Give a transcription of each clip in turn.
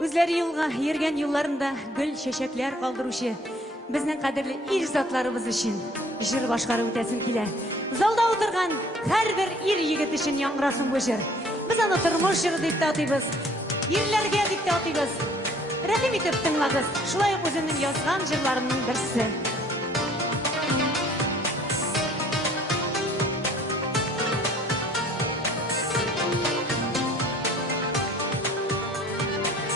Үзләре юлга ерген юлларында гүл чәчәкләр калдыручы безнең кадерле ир затларыбыз өчен җыр башкарып үтәсем килә. Залда утырган һәрбер ир егет өчен яңгырасын бу җыр. Без аны тормыш җыры дип тә атыйбыз. Ирләргә дип тә атыйбыз. Рәхим итеп тыңлагыз. Шулай ук үзенең язган җырларының берсе.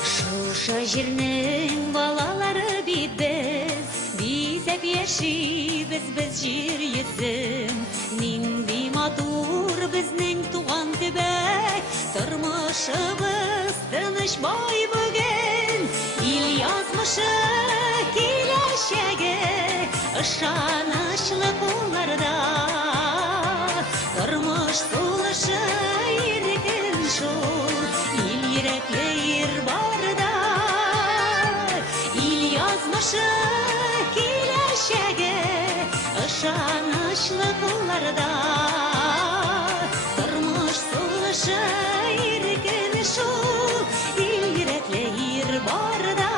Шушы җирнең балалары бит без, бизәп яшибез без җир йөзен. Нинди матур безнең туган төбәк, тормышыбыз тыныч бай бүген. Ил язмышы киләчәге ышанычлы кулларда, тормыш сулышы иркен шул, ил йөрәкле ир барда. Ил язмышы киләчәге ышанычлы кулларда, тормыш сулышы иркен шул, ил йөрәкле ир барда.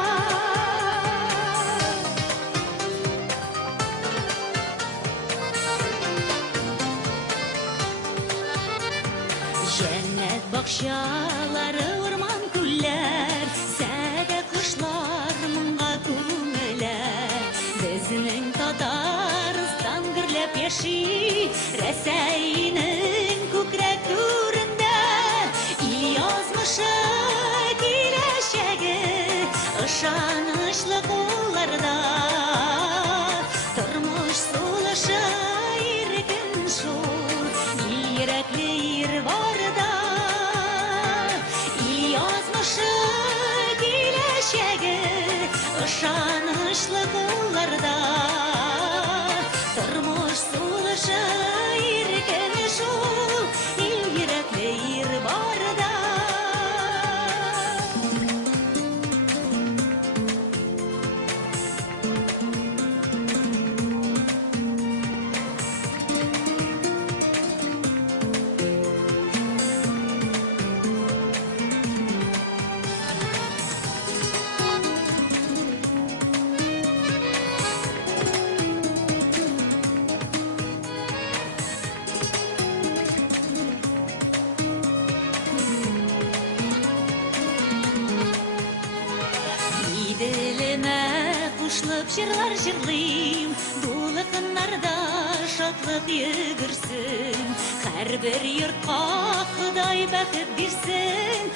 Җәннәт бакчалары, урман күлләр, сәгә кошлар моңга күңелә. Безнең Татарстан гөрләп яши, Рәсәйнең күкрәк түрендә. Ил язмышы киләчәге ышанычлы кулларда, тормыш сулышы иркен шул, ил йөрәкле ир барда. Ил язмышы киләчәге ышанычлы кулларда, тормыш сулышы иркен шул, ил йөрәкле ир барда. Иделемә кушылып җырлар җырлыйм, дулы кыннарда шатлык йөгерсен. Һәрбер йортка Ходай бәхет бирсен,